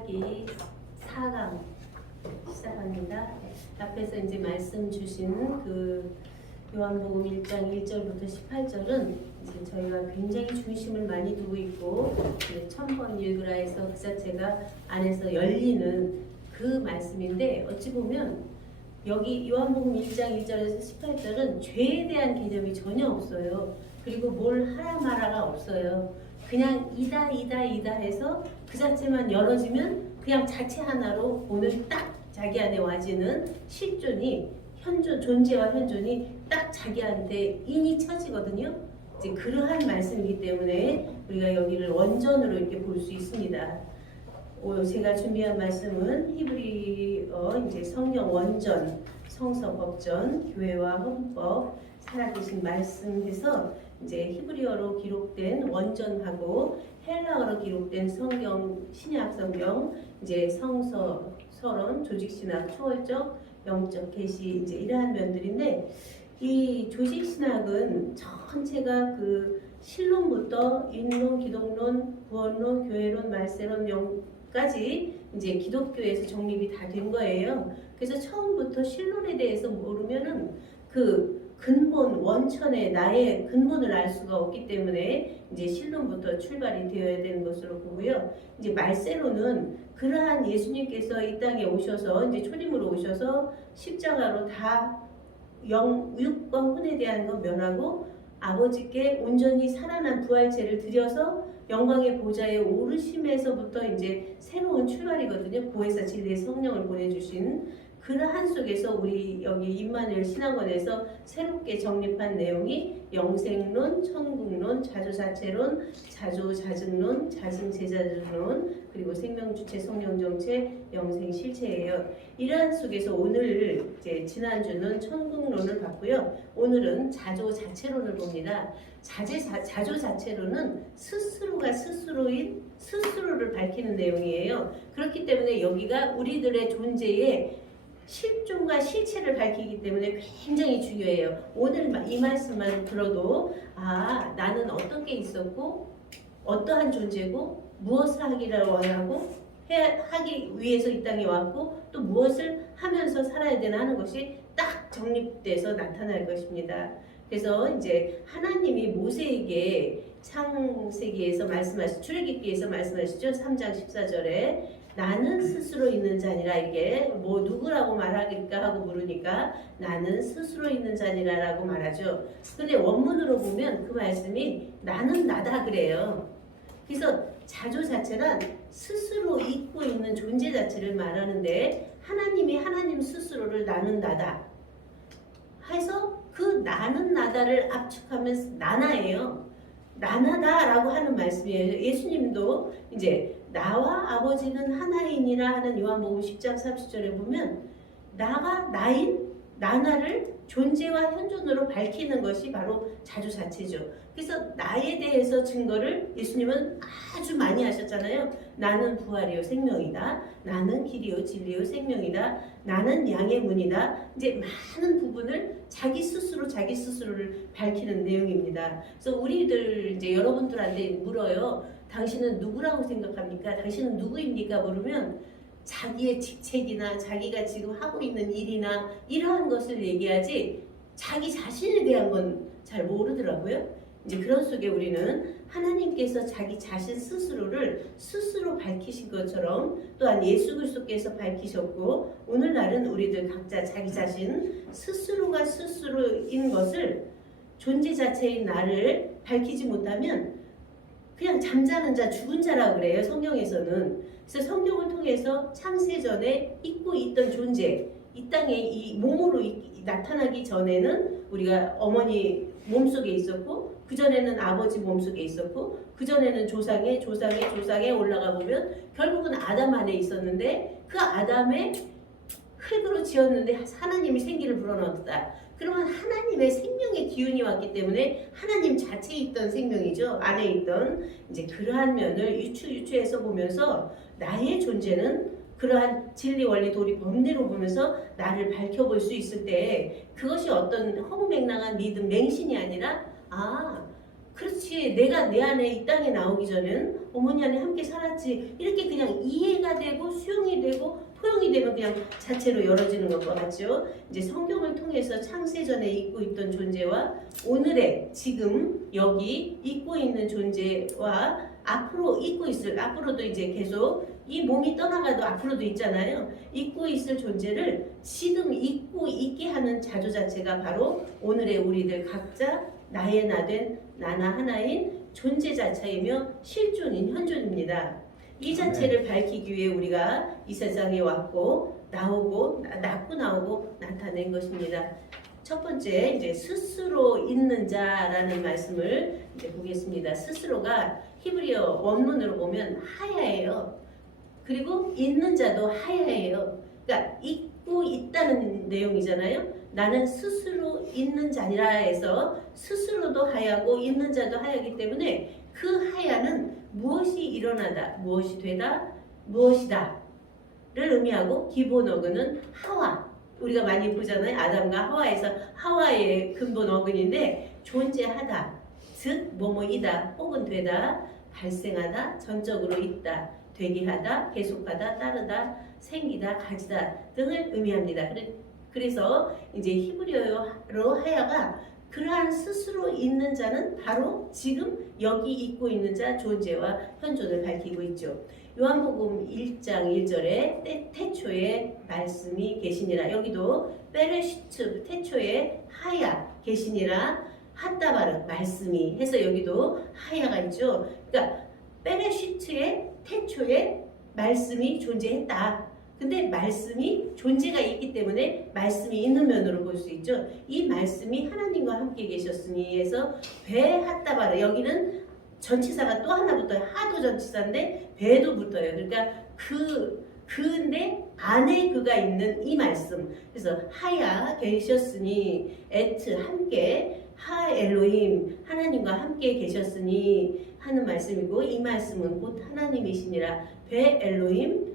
사기 4강 시작합니다. 앞에서 이제 말씀 주신 그 요한복음 1장 1절부터 18절은 이제 저희가 굉장히 중심을 많이 두고 있고 1000번 읽으라 해서 그 자체가 안에서 열리는 그 말씀인데, 어찌 보면 여기 요한복음 1장 1절에서 18절은 죄에 대한 개념이 전혀 없어요. 그리고 뭘 하라 마라가 없어요. 그냥 이다 해서 그 자체만 열어지면 그냥 자체 하나로 오늘 딱 자기 안에 와지는 실존이 존재와 현존이 딱 자기한테 인이 쳐지거든요. 이제 그러한 말씀이기 때문에 우리가 여기를 원전으로 이렇게 볼 수 있습니다. 제가 준비한 말씀은 히브리어 이제 성령 원전, 성서 법전, 교회와 헌법, 살아계신 말씀해서 이제 히브리어로 기록된 원전하고 헬라어로 기록된 성경, 신약 성경, 이제 성서, 서론, 조직신학, 초월적, 영적 계시, 이제 이러한 면들인데, 이 조직신학은 전체가 그 신론부터 인론, 기독론, 구원론, 교회론, 말세론, 영까지 이제 기독교에서 정립이 다 된 거예요. 그래서 처음부터 신론에 대해서 모르면은 그 근본 원천의 나의 근본을 알 수가 없기 때문에 이제 신론부터 출발이 되어야 되는 것으로 보고요. 이제 말세로는 그러한 예수님께서 이 땅에 오셔서 이제 초림으로 오셔서 십자가로 다 육과 혼에 대한 거 면하고 아버지께 온전히 살아난 부활체를 드려서 영광의 보좌에 오르심에서부터 이제 새로운 출발이거든요. 보혜사 진리의 성령을 보내주신 그러한 속에서 우리 여기 임마누엘 신학원에서 새롭게 정립한 내용이 영생론, 천국론, 자조자체론, 자조자증론, 자증제자증론, 그리고 생명주체, 성령정체, 영생실체예요. 이러한 속에서 오늘 이제 지난주는 천국론을 봤고요. 오늘은 자조자체론을 봅니다. 자조자체론은 스스로가 스스로인 스스로를 밝히는 내용이에요. 그렇기 때문에 여기가 우리들의 존재에 실존과 실체를 밝히기 때문에 굉장히 중요해요. 오늘 이 말씀만 들어도 나는 어떤 게 있었고 어떠한 존재고 무엇을 하기를 원하고 하기 위해서 이 땅에 왔고 또 무엇을 하면서 살아야 되나 하는 것이 딱 정립돼서 나타날 것입니다. 그래서 이제 하나님이 모세에게 창세기에서 출애굽기에서 말씀하시죠. 3장 14절에 나는 스스로 있는 자니라, 이게 뭐 누구라고 말하길까 하고 물으니까 나는 스스로 있는 자니라라고 말하죠. 근데 원문으로 보면 그 말씀이 나는 나다 그래요. 그래서 자조자체란 스스로 있고 있는 존재 자체를 말하는데, 하나님이 하나님 스스로를 나는 나다 해서 그 나는 나다를 압축하면 나나예요. 나나다라고 하는 말씀이에요. 예수님도 이제 나와 아버지는 하나이니라 하는 요한복음 10장 30절에 보면 나가 나인 나나를 존재와 현존으로 밝히는 것이 바로 자조자체죠. 그래서 나에 대해서 증거를 예수님은 아주 많이 하셨잖아요. 나는 부활이요 생명이다. 나는 길이요 진리요 생명이다. 나는 양의 문이다. 이제 많은 부분을 자기 스스로를 밝히는 내용입니다. 그래서 우리들 이제 여러분들한테 물어요. 당신은 누구라고 생각합니까? 당신은 누구입니까? 물으면 자기의 직책이나 자기가 지금 하고 있는 일이나 이러한 것을 얘기하지 자기 자신에 대한 건 잘 모르더라고요. 이제 그런 속에 우리는 하나님께서 자기 자신 스스로를 스스로 밝히신 것처럼 또한 예수 그리스도께서 밝히셨고, 오늘날은 우리들 각자 자기 자신 스스로가 스스로인 것을 존재 자체인 나를 밝히지 못하면 그냥 잠자는 자, 죽은 자라고 그래요. 성경에서는. 그래서 성경을 통해서 창세전에 있고 있던 존재, 이 땅에 이 몸으로 나타나기 전에는 우리가 어머니 몸속에 있었고, 그 전에는 아버지 몸속에 있었고, 그 전에는 조상에 올라가 보면 결국은 아담 안에 있었는데, 그 아담의 흙으로 지었는데 하나님이 생기를 불어넣었다. 그러면 하나님의 생명의 기운이 왔기 때문에 하나님 자체에 있던 생명이죠. 안에 있던 이제 그러한 면을 유추해서 보면서 나의 존재는 그러한 진리 원리 도리 법리로 보면서 나를 밝혀볼 수 있을 때, 그것이 어떤 허무맹랑한 믿음 맹신이 아니라 그렇지, 내가 내 안에 이 땅에 나오기 전엔 어머니 안에 함께 살았지, 이렇게 그냥 이해가 되고 수용이 되고 포용이 되면 그냥 자체로 열어지는 것과 같죠. 이제 성경을 통해서 창세전에 잊고 있던 존재와 오늘의 지금 여기 잊고 있는 존재와 앞으로 잊고 있을, 앞으로도 이제 계속 이 몸이 떠나가도 앞으로도 있잖아요. 잊고 있을 존재를 지금 잊고 있게 하는 자조 자체가 바로 오늘의 우리들 각자 나의 나된 나나 하나인 존재 자체이며 실존인 현존입니다. 이 자체를 밝히기 위해 우리가 이 세상에 왔고 나오고 나타낸 것입니다. 첫 번째 이제 스스로 있는 자라는 말씀을 이제 보겠습니다. 스스로가 히브리어 원문으로 보면 하야예요. 그리고 있는 자도 하야예요. 그러니까 있고 있다는 내용이잖아요. 나는 스스로 있는 자니라 해서 스스로도 하야고 있는 자도 하야기 때문에 그 하야는 무엇이 일어나다, 무엇이 되다, 무엇이다 를 의미하고 기본 어근은 하와. 우리가 많이 보잖아요. 아담과 하와에서 하와의 근본 어근인데 존재하다, 즉 뭐뭐이다 혹은 되다, 발생하다, 전적으로 있다, 되게 하다, 계속하다, 따르다, 생기다, 가지다 등을 의미합니다. 그래서 이제 히브리어로 하야가 그러한 스스로 있는 자는 바로 지금 여기 있고 있는 자 존재와 현존을 밝히고 있죠. 요한복음 1장 1절에 태초에 말씀이 계시니라. 여기도 베레시트 태초에 하야 계시니라 핫다바르 말씀이 해서 여기도 하야가 있죠. 그러니까 베레시트의 태초에 말씀이 존재했다. 근데 말씀이 존재가 있기 때문에 말씀이 있는 면으로 볼 수 있죠. 이 말씀이 하나님과 함께 계셨으니 해서 베핫다바르 여기는 전치사가 또 하나 붙어요. 하도 전치사인데 배도 붙어요. 그러니까 근데 안에 그가 있는 이 말씀. 그래서 하야 계셨으니 에트 함께 하 엘로힘 하나님과 함께 계셨으니 하는 말씀이고 이 말씀은 곧 하나님이시니라. 베 엘로힘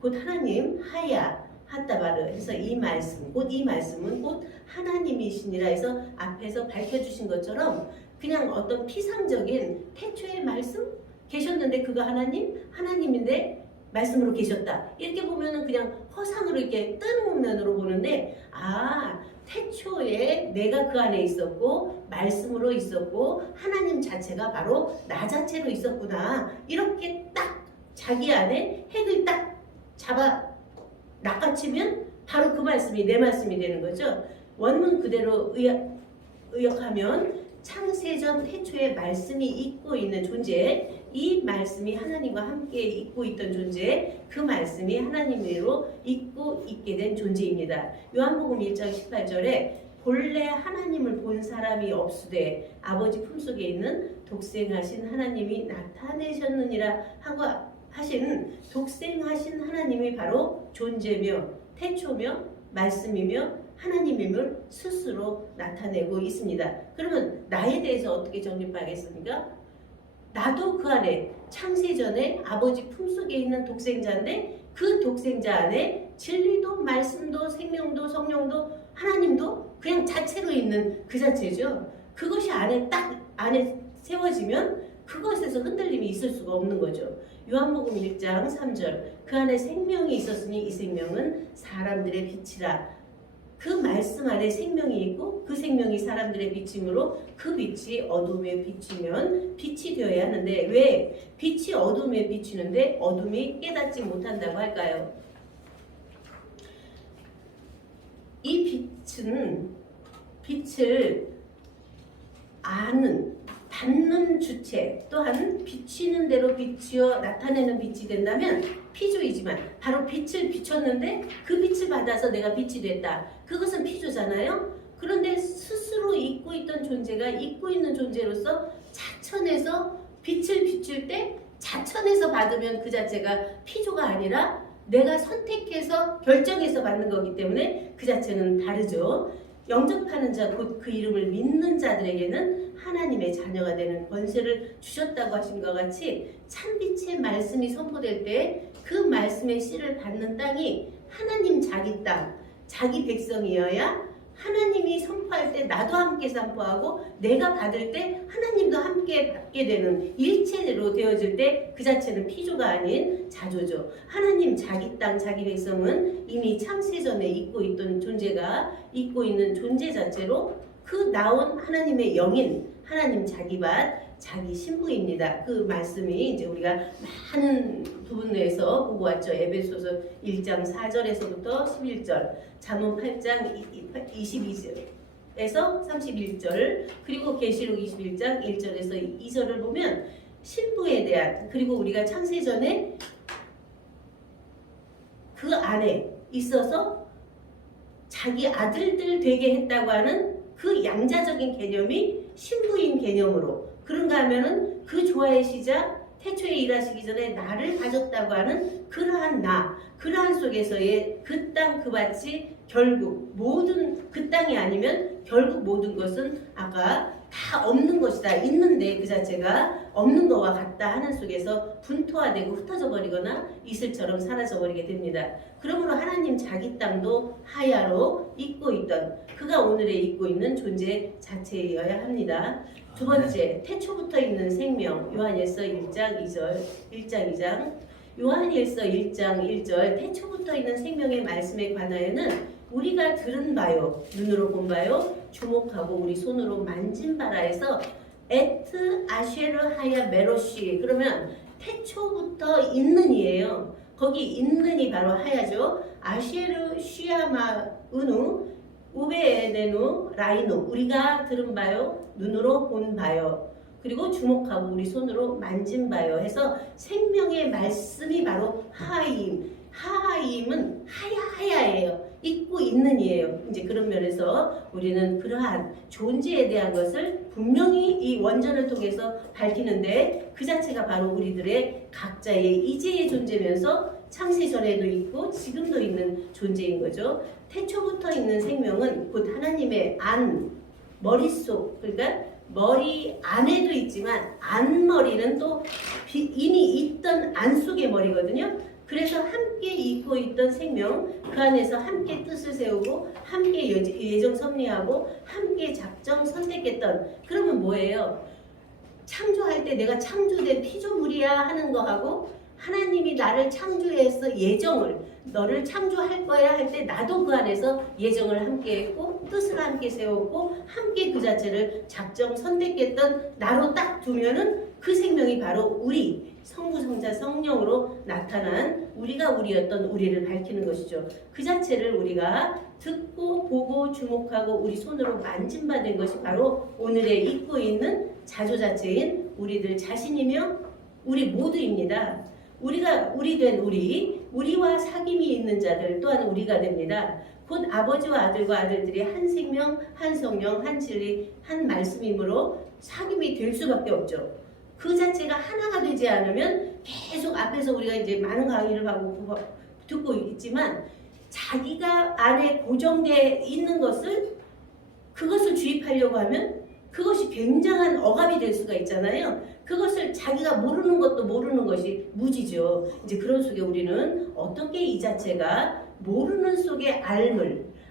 곧 하나님 하야 핫다바르 해서 이 말씀 곧 이 말씀은 곧 하나님이시니라 해서 앞에서 밝혀주신 것처럼 그냥 어떤 피상적인 태초의 말씀 계셨는데 그가 하나님인데 말씀으로 계셨다 이렇게 보면은 그냥 허상으로 이렇게 뜬 면으로 보는데 태초에 내가 그 안에 있었고 말씀으로 있었고 하나님 자체가 바로 나 자체로 있었구나 이렇게 딱 자기 안에 핵을 딱 잡아 낚아치면 바로 그 말씀이 내 말씀이 되는 거죠. 원문 그대로 의역하면 창세전 태초에 말씀이 있고 있는 존재, 이 말씀이 하나님과 함께 있고 있던 존재, 그 말씀이 하나님으로 있고 있게 된 존재입니다. 요한복음 1장 18절에 본래 하나님을 본 사람이 없으되 아버지 품속에 있는 독생하신 하나님이 나타내셨느니라 하고 하신 독생하신 하나님이 바로 존재며 태초며 말씀이며 하나님임을 스스로 나타내고 있습니다. 그러면 나에 대해서 어떻게 정립하겠습니까? 나도 그 안에 창세전에 아버지 품속에 있는 독생자인데 그 독생자 안에 진리도 말씀도 생명도 성령도 하나님도 그냥 자체로 있는 그 자체죠. 그것이 안에 세워지면 그것에서 흔들림이 있을 수가 없는 거죠. 요한복음 1장 3절 그 안에 생명이 있었으니 이 생명은 사람들의 빛이라. 그 말씀 안에 생명이 있고 그 생명이 사람들의 빛이므로 그 빛이 어둠에 비치면 빛이 되어야 하는데 왜 빛이 어둠에 비치는데 어둠이 깨닫지 못한다고 할까요? 이 빛은 빛을 받는 주체 또한 비치는 대로 비치어 나타내는 빛이 된다면 피조이지만 바로 빛을 비췄는데 그 빛을 받아서 내가 빛이 됐다. 그것은 피조잖아요. 그런데 스스로 있고 있던 존재가 있고 있는 존재로서 자천해서 빛을 비출 때 자천해서 받으면 그 자체가 피조가 아니라 내가 선택해서 결정해서 받는 거기 때문에 그 자체는 다르죠. 영접하는 자 곧 그 이름을 믿는 자들에게는 하나님의 자녀가 되는 권세를 주셨다고 하신 것 같이 참빛의 말씀이 선포될 때 그 말씀의 씨를 받는 땅이 하나님 자기 땅, 자기 백성이어야 하나님이 선포할 때 나도 함께 선포하고 내가 받을 때 하나님도 함께 받게 되는 일체로 되어질 때 그 자체는 피조가 아닌 자조죠. 하나님 자기 땅 자기 백성은 이미 창세전에 있고 있던 존재가 있고 있는 존재 자체로 그 나온 하나님의 영인 하나님 자기밭 자기 신부입니다. 그 말씀이 이제 우리가 많은 부분에서 보고 왔죠. 에베소서 1장 4절에서부터 11절, 잠언 8장 22절에서 31절, 그리고 계시록 21장 1절에서 2절을 보면 신부에 대한, 그리고 우리가 창세전에 그 안에 있어서 자기 아들들 되게 했다고 하는 그 양자적인 개념이 신부인 개념으로, 그런가 하면은 그 조화의 시작 태초에 일하시기 전에 나를 가졌다고 하는 그러한 그러한 속에서의 그 땅 그 밭이 결국 모든 그 땅이 아니면 결국 모든 것은 아까 다 없는 것이다. 있는데 그 자체가 없는 것과 같다 하는 속에서 분토화되고 흩어져 버리거나 이슬처럼 사라져 버리게 됩니다. 그러므로 하나님 자기 땅도 하야로 있고 있던 그가 오늘에 있고 있는 존재 자체여야 합니다. 두 번째, 태초부터 있는 생명, 요한일서 1장 2장 요한일서 1장 1절 태초부터 있는 생명의 말씀에 관하여는 우리가 들은 바요, 눈으로 본 바요, 주목하고 우리 손으로 만진 바라 해서 에트 아쉐르 하야 메로시, 그러면 태초부터 있는 이에요. 거기 있는 이 바로 하야죠. 아쉐르 쉬야마 은우 우베에네누 라이누, 우리가 들은 바요, 눈으로 본 바요, 그리고 주목하고 우리 손으로 만진 바요 해서 생명의 말씀이 바로 하하임. 하하임은 하야예요. 있고 있는 이에요. 이제 그런 면에서 우리는 그러한 존재에 대한 것을 분명히 이 원전을 통해서 밝히는데 그 자체가 바로 우리들의 각자의 이제의 존재면서 창세전에도 있고 지금도 있는 존재인 거죠. 태초부터 있는 생명은 곧 하나님의 안, 머릿속, 그러니까 머리 안에도 있지만 안머리는 또 이미 있던 안 속의 머리거든요. 그래서 함께 있고 있던 생명, 그 안에서 함께 뜻을 세우고 함께 예정 섭리하고 함께 작정 선택했던, 그러면 뭐예요? 창조할 때 내가 창조된 피조물이야 하는 거하고 하나님이 나를 창조해서 예정을 너를 창조할 거야 할 때 나도 그 안에서 예정을 함께 했고 뜻을 함께 세웠고 함께 그 자체를 작정 선택했던 나로 딱 두면은 그 생명이 바로 우리 성부 성자 성령으로 나타난 우리가 우리였던 우리를 밝히는 것이죠. 그 자체를 우리가 듣고 보고 주목하고 우리 손으로 만진받은 것이 바로 오늘에 있고 있는 자조 자체인 우리들 자신이며 우리 모두입니다. 우리가 우리 된 우리와 사귐이 있는 자들 또한 우리가 됩니다. 곧 아버지와 아들과 아들들이 한 생명, 한 성령, 한 진리, 한 말씀이므로 사귐이 될 수밖에 없죠. 그 자체가 하나가 되지 않으면 계속 앞에서 우리가 이제 많은 강의를 하고 듣고 있지만 자기가 안에 고정되어 있는 그것을 주입하려고 하면 그것이 굉장한 억압이 될 수가 있잖아요. 그것을 자기가 모르는 것도 모르는 것이 무지죠. 이제 그런 속에 우리는 어떻게 이 자체가 모르는 속의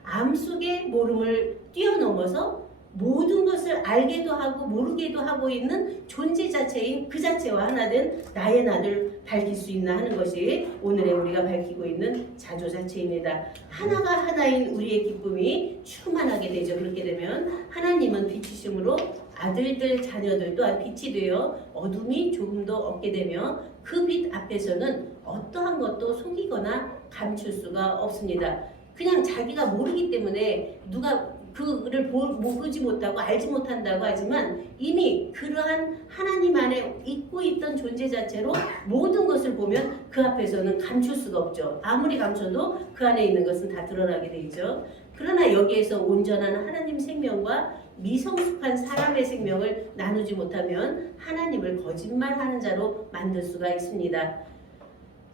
암 속의 모름을 뛰어넘어서 모든 것을 알게도 하고 모르게도 하고 있는 존재 자체인 그 자체와 하나 된 나의 나를 밝힐 수 있나 하는 것이 오늘의 우리가 밝히고 있는 자조 자체입니다. 하나가 하나인 우리의 기쁨이 충만하게 되죠. 그렇게 되면 하나님은 빛이심으로 아들들 자녀들 또한 빛이 되어 어둠이 조금도 없게 되며 그 빛 앞에서는 어떠한 것도 속이거나 감출 수가 없습니다. 그냥 자기가 모르기 때문에 누가 그를 보지 못하고 알지 못한다고 하지만 이미 그러한 하나님 안에 있고 있던 존재 자체로 모든 것을 보면 그 앞에서는 감출 수가 없죠. 아무리 감춰도 그 안에 있는 것은 다 드러나게 되죠. 그러나 여기에서 온전한 하나님 생명과 미성숙한 사람의 생명을 나누지 못하면 하나님을 거짓말하는 자로 만들 수가 있습니다.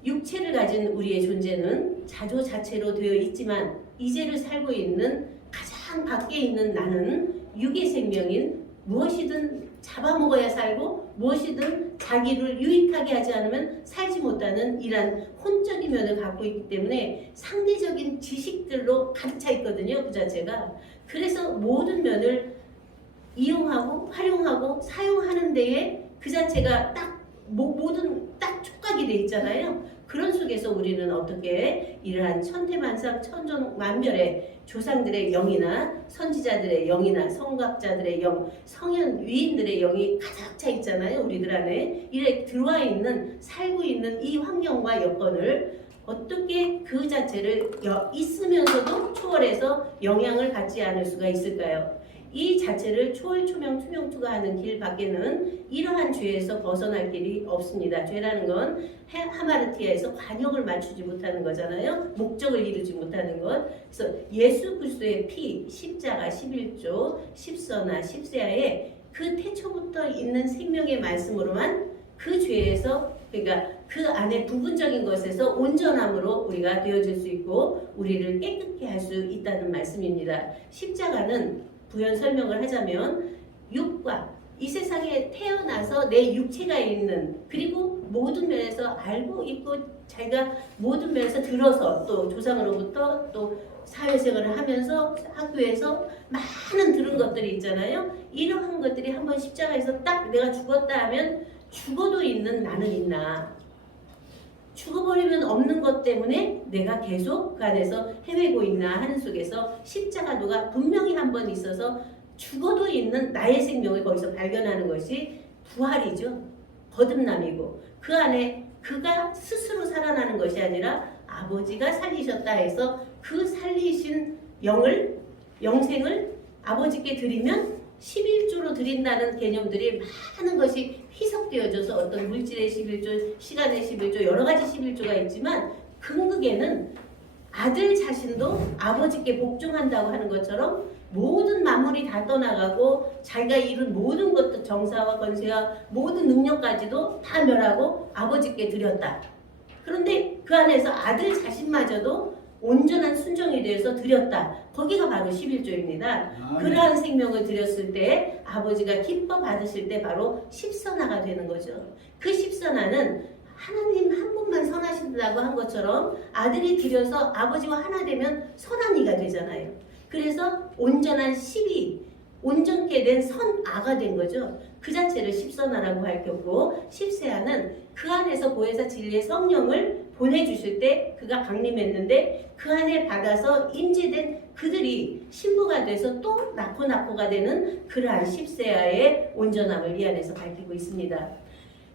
육체를 가진 우리의 존재는 자조 자체로 되어 있지만 이제를 살고 있는 가장 밖에 있는 나는 육의 생명인 무엇이든 잡아먹어야 살고 무엇이든 자기를 유익하게 하지 않으면 살지 못하는 이러한 혼적인 면을 갖고 있기 때문에 상대적인 지식들로 가득 차 있거든요. 그 자체가. 그래서 모든 면을 이용하고 활용하고 사용하는 데에 그 자체가 딱 모든 딱 촉각이 돼 있잖아요. 그런 속에서 우리는 어떻게 이러한 천태만상 천존만별의 조상들의 영이나 선지자들의 영이나 성각자들의 영, 성현 위인들의 영이 가득 차 있잖아요. 우리들 안에 이렇게 들어와 있는 살고 있는 이 환경과 여건을 어떻게 그 자체를 있으면서도 초월해서 영향을 받지 않을 수가 있을까요? 이 자체를 초월, 초명, 투명투가하는 길 밖에는 이러한 죄에서 벗어날 길이 없습니다. 죄라는 건 하마르티아에서 관역을 맞추지 못하는 거잖아요. 목적을 이루지 못하는 것. 그래서 예수 그리스도의 피, 십자가, 11조, 십서나, 십세아에 그 태초부터 있는 생명의 말씀으로만 그 죄에서 그러니까 그 안에 부분적인 것에서 온전함으로 우리가 되어질 수 있고 우리를 깨끗게 할 수 있다는 말씀입니다. 십자가는 부연 설명을 하자면 육과 이 세상에 태어나서 내 육체가 있는 그리고 모든 면에서 알고 있고 자기가 모든 면에서 들어서 또 조상으로부터 또 사회생활을 하면서 학교에서 많은 들은 것들이 있잖아요. 이러한 것들이 한번 십자가에서 딱 내가 죽었다 하면 죽어도 있는 나는 있나 죽어버리면 없는 것 때문에 내가 계속 그 안에서 헤매고 있나 하는 속에서 십자가도가 분명히 한 번 있어서 죽어도 있는 나의 생명을 거기서 발견하는 것이 부활이죠. 거듭남이고 그 안에 그가 스스로 살아나는 것이 아니라 아버지가 살리셨다 해서 그 살리신 영생을 아버지께 드리면 11조로 드린다는 개념들이 많은 것이 희석되어져서 어떤 물질의 11조, 시간의 11조, 여러 가지 11조가 있지만 궁극에는 아들 자신도 아버지께 복종한다고 하는 것처럼 모든 만물이 다 떠나가고 자기가 이룬 모든 것도 정사와 권세와 모든 능력까지도 다 멸하고 아버지께 드렸다. 그런데 그 안에서 아들 자신마저도 온전한 순종에 대해서 드렸다. 거기가 바로 11조입니다. 그러한 생명을 드렸을 때 아버지가 기뻐 받으실 때 바로 십선화가 되는 거죠. 그 십선화는 하나님 한 분만 선하신다고 한 것처럼 아들이 드려서 아버지와 하나 되면 선한 이가 되잖아요. 그래서 온전한 십이 온전케 된 선아가 된 거죠. 그 자체를 십선아라고 밝혔고 십세아는 그 안에서 보혜사 진리의 성령을 보내주실 때 그가 강림했는데 그 안에 받아서 임재된 그들이 신부가 돼서 또 낳고가 되는 그러한 십세아의 온전함을 이 안에서 밝히고 있습니다.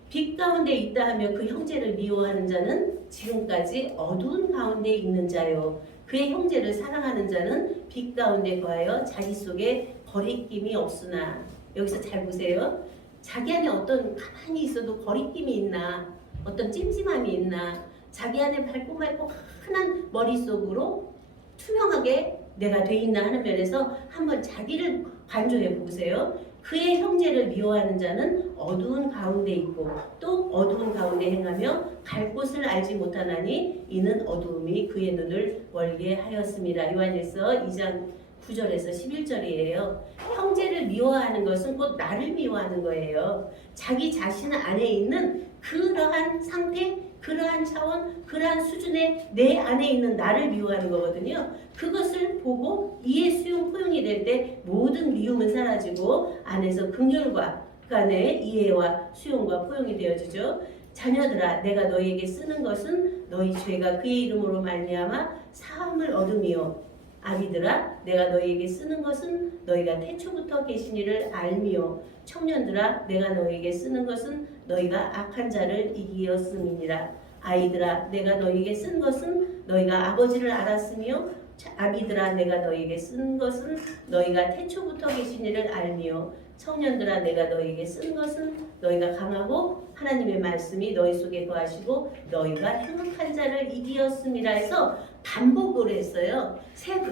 빛 가운데 있다 하며 그 형제를 미워하는 자는 지금까지 어두운 가운데 있는 자요. 그의 형제를 사랑하는 자는 빛 가운데 거하여 자기 속에 거리낌이 없으나. 여기서 잘 보세요. 자기 안에 어떤 가만히 있어도 거리낌이 있나 어떤 찜찜함이 있나 자기 안에 밝고 맑고 환한 머릿속으로 투명하게 내가 돼 있나 하는 면에서 한번 자기를 관조해 보세요. 그의 형제를 미워하는 자는 어두운 가운데 있고 또 어두운 가운데 행하며 갈 곳을 알지 못하나니 이는 어두움이 그의 눈을 멀게 하였습니다. 요한일서 2장 9절에서 11절이에요. 형제를 미워하는 것은 곧 나를 미워하는 거예요. 자기 자신 안에 있는 그러한 상태, 그러한 차원, 그러한 수준의 내 안에 있는 나를 미워하는 거거든요. 그것을 보고 이해, 수용, 포용이 될 때 모든 미움은 사라지고 안에서 긍휼과 그 안에 이해와 수용과 포용이 되어지죠. 자녀들아 내가 너희에게 쓰는 것은 너희 죄가 그의 이름으로 말미암아 사함을 얻음이요. 아비들아 내가 너희에게 쓰는 것은 너희가 태초부터 계신 이를 알미요. 청년들아 내가 너희에게 쓰는 것은 너희가 악한 자를 이기었음이니라. 아이들아 내가 너희에게 쓴 것은 너희가 아버지를 알았으며 아비들아 내가 너희에게 쓴 것은 너희가 태초부터 계신 이를 알미요. 청년들아 내가 너희에게 쓴 것은 너희가 강하고 하나님의 말씀이 너희 속에 거하시고 너희가 행악한 자를 이기었음이라 해서 반복을 했어요.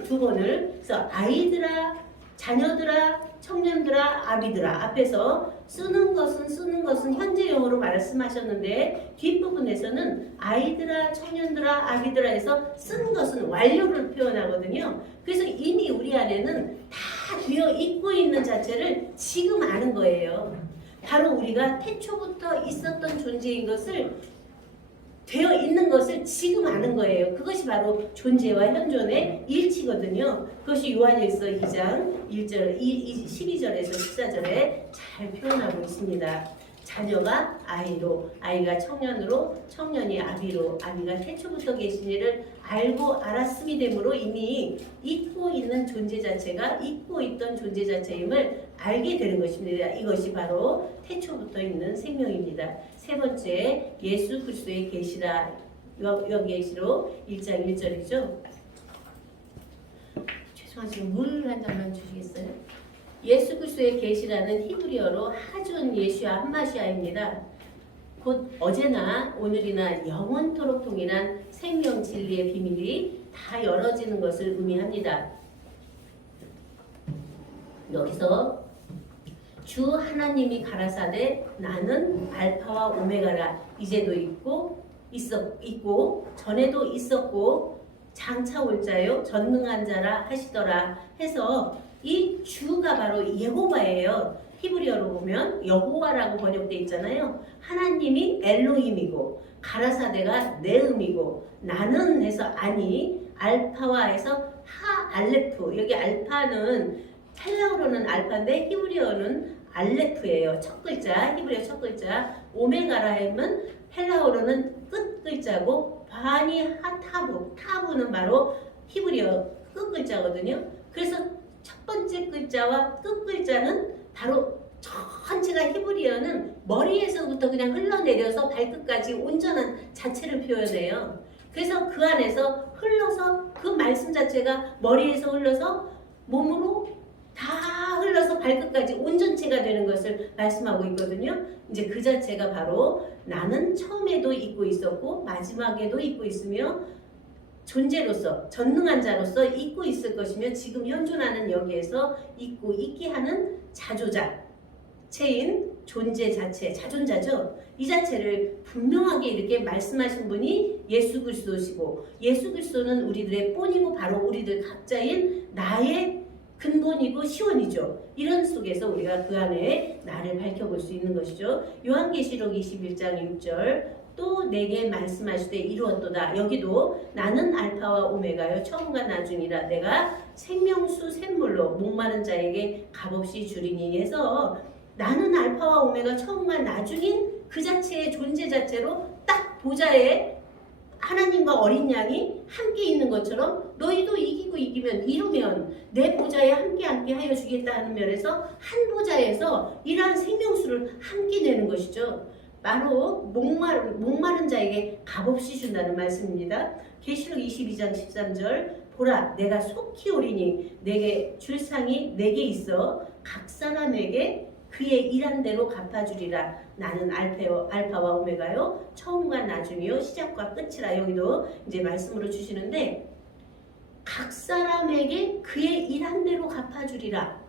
두 번을. 그래서 아이들아, 자녀들아, 청년들아, 아비들아 앞에서 쓰는 것은 현재형으로 말씀하셨는데 뒷부분에서는 아이들아, 청년들아, 아비들아 해서 쓴 것은 완료를 표현하거든요. 그래서 이미 우리 안에는 다 되어 있고 있는 자체를 지금 아는 거예요. 바로 우리가 태초부터 있었던 존재인 것을 되어 있는 것을 지금 아는 거예요. 그것이 바로 존재와 현존의 일치거든요. 그것이 요한일서 2장 1절, 12절에서 14절에 잘 표현하고 있습니다. 자녀가 아이로, 아이가 청년으로, 청년이 아비로, 아비가 태초부터 계신 이를 알고 알았음이 되므로 이미 있고 있는 존재 자체가 있고 있던 존재 자체임을 알게 되는 것입니다. 이것이 바로 태초부터 있는 생명입니다. 세 번째, 예수 그리스도의 계시라. 여기에시로 1장 1절이죠. 죄송하지만 물 한 잔만 주시겠어요? 예수 그리스도의 계시라는 히브리어로 하존 예슈아 한마시아입니다. 곧 어제나 오늘이나 영원토록 동일한 생명 진리의 비밀이 다 열어지는 것을 의미합니다. 여기서 주 하나님이 가라사대 나는 알파와 오메가라, 이제도 있고 전에도 있었고 장차 올 자요 전능한 자라 하시더라 해서 이 주가 바로 예호바예요. 히브리어로 보면 여호와라고 번역되어 있잖아요. 하나님이 엘로힘이고 가라사대가 네음이고 나는 해서 아니, 알파와 해서 하 알레프. 여기 알파는 헬라어로는 알파인데 히브리어는 알레프예요. 첫 글자, 히브리어 첫 글자. 오메가라 하면 헬라어로는 끝 글자고 바니 하타부, 타부는 바로 히브리어 끝 글자거든요. 그래서 첫 번째 글자와 끝 글자는 바로 전체가 히브리어는 머리에서부터 그냥 흘러내려서 발끝까지 온전한 자체를 표현해요. 그래서 그 안에서 흘러서 그 말씀 자체가 머리에서 흘러서 몸으로 다 흘러서 발끝까지 온전체가 되는 것을 말씀하고 있거든요. 이제 그 자체가 바로 나는 처음에도 있고 있었고 마지막에도 있고 있으며 존재로서 전능한 자로서 있고 있을 것이며 지금 현존하는 여기에서 있고 있게 하는 자조자체인 존재 자체, 자존자죠. 이 자체를 분명하게 이렇게 말씀하신 분이 예수 그리스도시고 예수 그리스도는 우리들의 본이고 바로 우리들 각자인 나의 근본이고 시원이죠. 이런 속에서 우리가 그 안에 나를 밝혀볼 수 있는 것이죠. 요한계시록 21장 6절 또 내게 말씀하시되 이루었도다. 여기도 나는 알파와 오메가요 처음과 나중이라 내가 생명수 샘물로 목마른 자에게 값없이 주리니 해서 나는 알파와 오메가 처음과 나중인 그 자체의 존재 자체로 딱 보좌에 하나님과 어린 양이 함께 있는 것처럼 너희도 이루면 내 보좌에 함께 하여 주겠다 하는 면에서 한 보좌에서 이러한 생명수를 함께 내는 것이죠. 바로 목마른 자에게 값없이 준다는 말씀입니다. 계시록 22장 13절 보라 내가 속히 오리니 내게 줄 상이 내게 있어 각 사람에게 그의 일한 대로 갚아주리라. 나는 알파와 오메가요 처음과 나중이요 시작과 끝이라. 여기도 이제 말씀으로 주시는데 각 사람에게 그의 일한 대로 갚아주리라.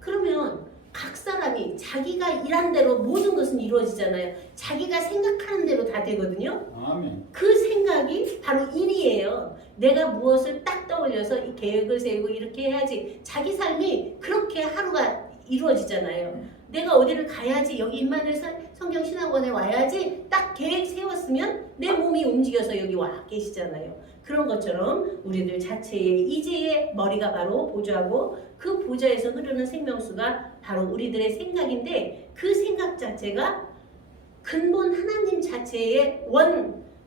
그러면 각 사람이 자기가 일한 대로 모든 것은 이루어지잖아요. 자기가 생각하는 대로 다 되거든요. 아멘. 그 생각이 바로 일이에요. 내가 무엇을 딱 떠올려서 이 계획을 세우고 이렇게 해야지. 자기 삶이 그렇게 하루가 이루어지잖아요. 내가 어디를 가야지, 여기 임마누엘 성경신학원에 와야지 딱 계획 세웠으면 내 몸이 움직여서 여기 와 계시잖아요. 그런 것처럼 우리들 자체의 이제의 머리가 바로 보좌고 그 보좌에서 흐르는 생명수가 바로 우리들의 생각인데 그 생각 자체가 근본 하나님 자체의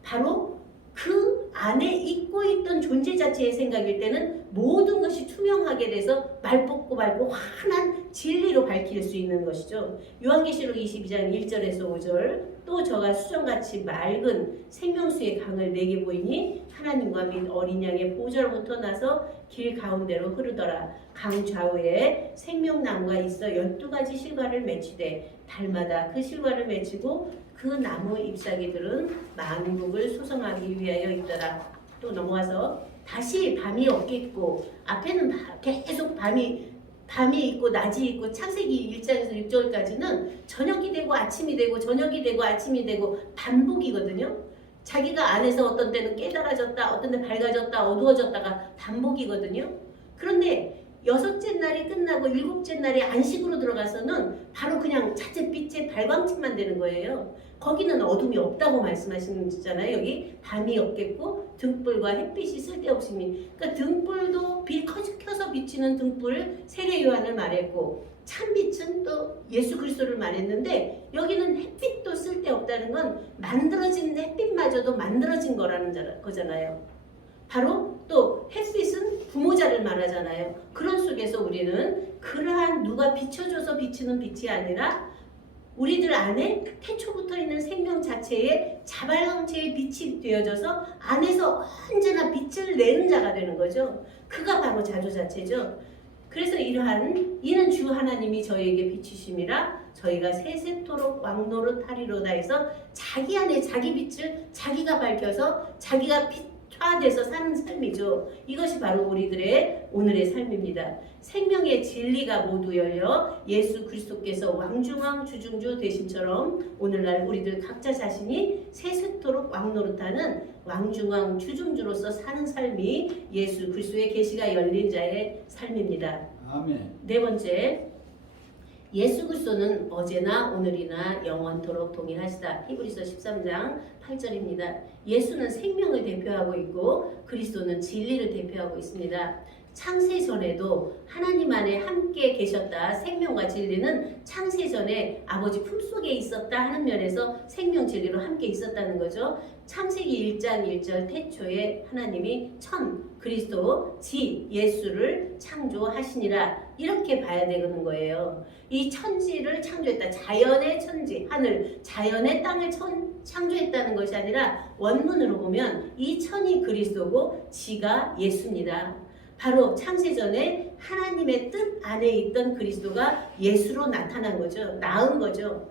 바로 그 안에 있고 있던 존재 자체의 생각일 때는 모든 것이 투명하게 돼서 말벗고 환한 진리로 밝힐 수 있는 것이죠. 요한계시록 22장 1절에서 5절 또 저가 수정같이 맑은 생명수의 강을 내게 보이니 하나님과 및 어린 양의 보좌로부터 나서 길 가운데로 흐르더라. 강 좌우에 생명나무가 있어 12가지 실과를 맺히되 달마다 그 실과를 맺히고 그 나무 잎사귀들은 만국을 소성하기 위하여 있더라. 또 넘어가서 다시 밤이 없겠고 앞에는 계속 밤이 있고 낮이 있고 창세기 1장에서 6절까지는 저녁이 되고 아침이 되고 저녁이 되고 아침이 되고 반복이거든요. 자기가 안에서 어떤 때는 깨달아졌다, 어떤 때 밝아졌다, 어두워졌다가 반복이거든요. 그런데 6째 날이 끝나고 7째 날이 안식으로 들어가서는 바로 그냥 자줏빛의 발광침만 되는 거예요. 거기는 어둠이 없다고 말씀하시잖아요. 여기 밤이 없겠고 등불과 햇빛이 쓸데없이. 그러니까 등불도 빛 켜서 비치는 등불 세례 요한을 말했고 참빛은 또 예수 그리스도를 말했는데 여기는 햇빛도 쓸데없다는 건 만들어진 햇빛마저도 만들어진 거라는 거잖아요. 바로 또 햇빛은 부모자를 말하잖아요. 그런 속에서 우리는 그러한 누가 비춰줘서 비치는 빛이 아니라 우리들 안에 태초부터 있는 생명 자체에 자발광체의 빛이 되어져서 안에서 언제나 빛을 내는 자가 되는 거죠. 그가 바로 자조 자체죠. 그래서 이는 주 하나님이 저희에게 비추심이라 저희가 세세토록 왕노릇하리로다 해서 자기 안에 자기 빛을 자기가 밝혀서 자기가 빛화돼서 사는 삶이죠. 이것이 바로 우리들의 오늘의 삶입니다. 생명의 진리가 모두 열려 예수 그리스도께서 왕중왕 주중주 되심처럼 오늘날 우리들 각자 자신이 세세토록 왕노릇하는 왕중왕 주중주로서 사는 삶이 예수 그리스도의 계시가 열린 자의 삶입니다. 아멘. 네 번째, 예수 그리스도는 어제나 오늘이나 영원토록 동일하시다. 히브리서 13장 8절입니다. 예수는 생명을 대표하고 있고 그리스도는 진리를 대표하고 있습니다. 창세전에도 하나님 안에 함께 계셨다. 생명과 진리는 창세전에 아버지 품속에 있었다 하는 면에서 생명 진리로 함께 있었다는 거죠. 창세기 1장 1절 태초에 하나님이 그리스도 예수를 창조하시니라 이렇게 봐야 되는 거예요. 이 천지를 창조했다. 자연의 천지, 하늘, 자연의 땅을 창조했다는 것이 아니라 원문으로 보면 이 천이 그리스도고 지가 예수입니다. 바로 창세전에 하나님의 뜻 안에 있던 그리스도가 예수로 나타난 거죠. 나은 거죠.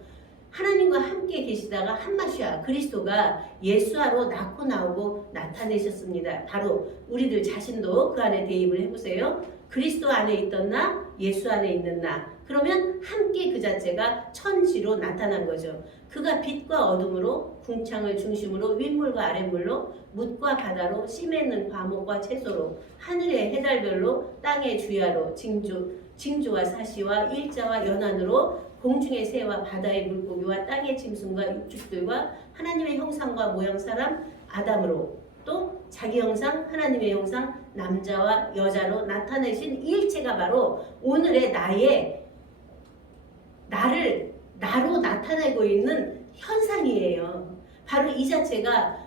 하나님과 함께 계시다가 한마시아 그리스도가 예수하로 낳고 나오고 나타내셨습니다. 바로 우리들 자신도 그 안에 대입을 해보세요. 그리스도 안에 있던 나, 예수 안에 있는 나. 그러면 함께 그 자체가 천지로 나타난 거죠. 그가 빛과 어둠으로 궁창을 중심으로 윗물과 아랫물로 묻과 바다로 씨 맺는 과목과 채소로 하늘의 해달별로 땅의 주야로 징조와 사시와 일자와 연안으로 공중의 새와 바다의 물고기와 땅의 짐승과 육축들과 하나님의 형상과 모양 사람 아담으로 또 자기 형상 하나님의 형상 남자와 여자로 나타내신 이 일체가 바로 오늘의 나로 나타내고 있는 현상이에요. 바로 이 자체가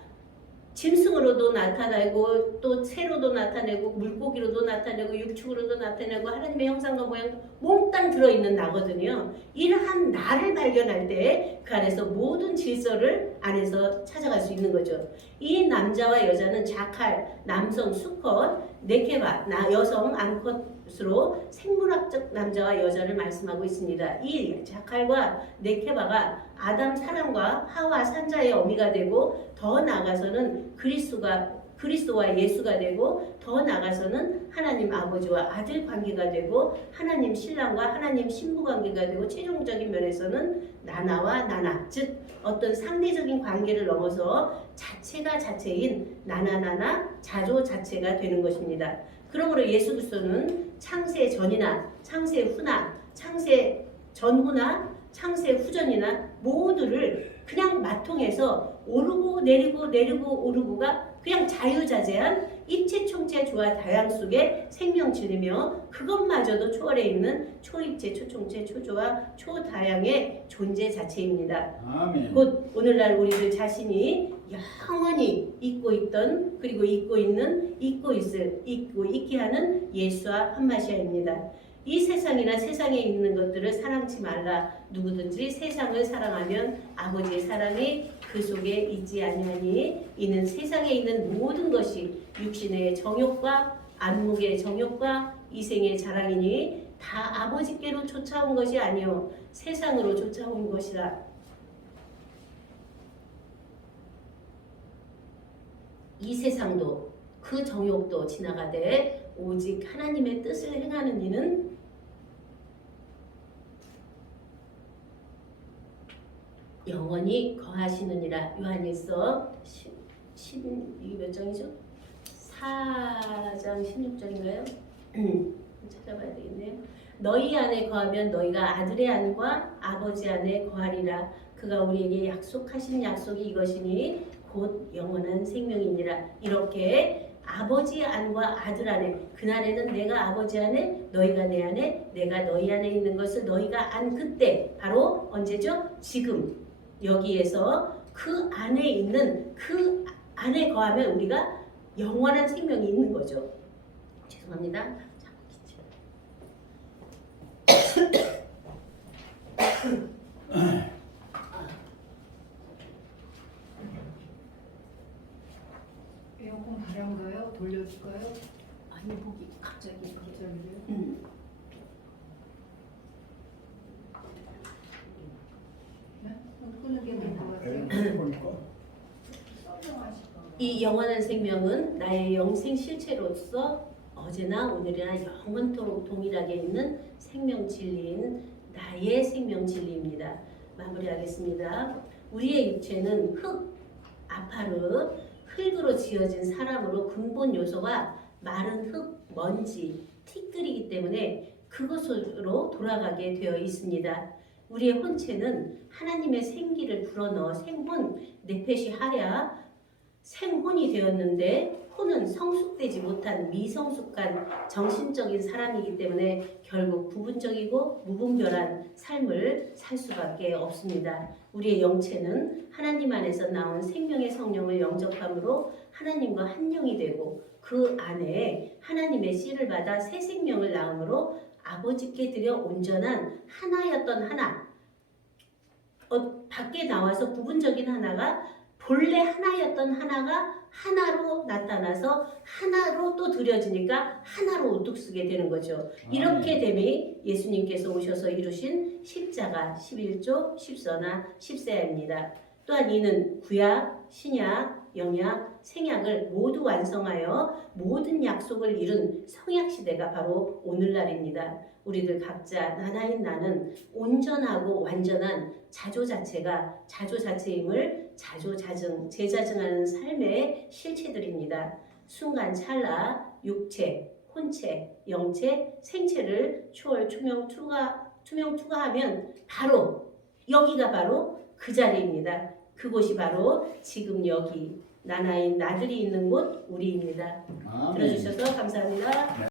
짐승으로도 나타나고 또 새로도 나타내고 물고기로도 나타내고 육축으로도 나타내고 하나님의 형상과 모양도 몽땅 들어있는 나거든요. 이러한 나를 발견할 때 그 안에서 모든 질서를 안에서 찾아갈 수 있는 거죠. 이 남자와 여자는 자칼, 남성 수컷, 네케바, 여성 암컷으로 생물학적 남자와 여자를 말씀하고 있습니다. 이 자칼과 네케바가 아담 사람과 하와 산자의 어미가 되고 더 나아가서는 그리스도와 예수가 되고 더 나아가서는 하나님 아버지와 아들 관계가 되고 하나님 신랑과 하나님 신부 관계가 되고 최종적인 면에서는 나나와 나나 즉 어떤 상대적인 관계를 넘어서 자체가 자체인 나나나나 자조 자체가 되는 것입니다. 그러므로 예수 그리스도는 창세 전이나 창세 후나 창세 전후나 창세 후전이나 모두를 그냥 마통해서 오르고 내리고 오르고가 그냥 자유자재한 입체총체 조화 다양 속의 생명체이며 그것마저도 초월해 있는 초입체 초총체 초조화 초다양의 존재 자체입니다. 아멘. 곧 오늘날 우리들 자신이 영원히 잊고 있던 그리고 잊고 있는 잊고 있게 하는 예수와 한마시아입니다. 이 세상이나 세상에 있는 것들을 사랑치 말라. 누구든지 세상을 사랑하면 아버지의 사랑이 그 속에 있지 아니하니 이는 세상에 있는 모든 것이 육신의 정욕과 안목의 정욕과 이생의 자랑이니 다 아버지께로 쫓아온 것이 아니요 세상으로 쫓아온 것이라. 이 세상도 그 정욕도 지나가되 오직 하나님의 뜻을 행하는 이는 영원히 거하시느니라. 요한일서 이게 몇 장이죠? 4장 16절인가요? 찾아봐요. 너희 안에 거하면 너희가 아들의 안과 아버지 안에 거하리라. 그가 우리에게 약속하신 약속이 이것이니 곧 영원한 생명이니라. 이렇게 아버지 안과 아들 안에, 그날에는 내가 아버지 안에 너희가 내 안에 내가 너희 안에 있는 것을 너희가 안 그때, 바로 언제죠? 지금 여기에서 그 안에 있는, 그 안에 거하면 우리가 영원한 생명이 있는 거죠. 죄송합니다. 에어컨 가량가요? 돌려줄까요? 아니 목이 갑자기 갑자기요? 네? 끄는 게 나을 것 같아요. 이 영원한 생명은 나의 영생 실체로서 어제나 오늘이나 영원토록 동일하게 있는 생명 진리인 나의 생명 진리입니다. 마무리하겠습니다. 우리의 육체는 흙, 아파르, 흙으로 지어진 사람으로 근본 요소가 마른 흙, 먼지, 티끌이기 때문에 그것으로 돌아가게 되어 있습니다. 우리의 혼체는 하나님의 생기를 불어넣어 생혼, 네펫이 하랴 생혼이 되었는데, 혼은 성숙되지 못한 미성숙한 정신적인 사람이기 때문에 결국 부분적이고 무분별한 삶을 살 수밖에 없습니다. 우리의 영체는 하나님 안에서 나온 생명의 성령을 영접함으로 하나님과 한 영이 되고, 그 안에 하나님의 씨를 받아 새 생명을 낳음으로 아버지께 드려 온전한 하나였던 하나, 밖에 나와서 부분적인 하나가 본래 하나였던 하나가 하나로 나타나서 하나로 또 드려지니까 하나로 우뚝 서게 되는 거죠. 이렇게 됨이 예수님께서 오셔서 이루신 십자가 11조 10서나 10세입니다. 또한 이는 구약, 신약, 영약, 생약을 모두 완성하여 모든 약속을 이룬 성약시대가 바로 오늘날입니다. 우리들 각자 나나인 나는 온전하고 완전한 자조자체임을 재자증하는 삶의 실체들입니다. 순간 찰나 육체, 혼체, 영체, 생체를 초월 투명투과하면 바로 여기가 바로 그 자리입니다. 그곳이 바로 지금 여기 나나인 나들이 있는 곳 우리입니다. 들어주셔서 감사합니다.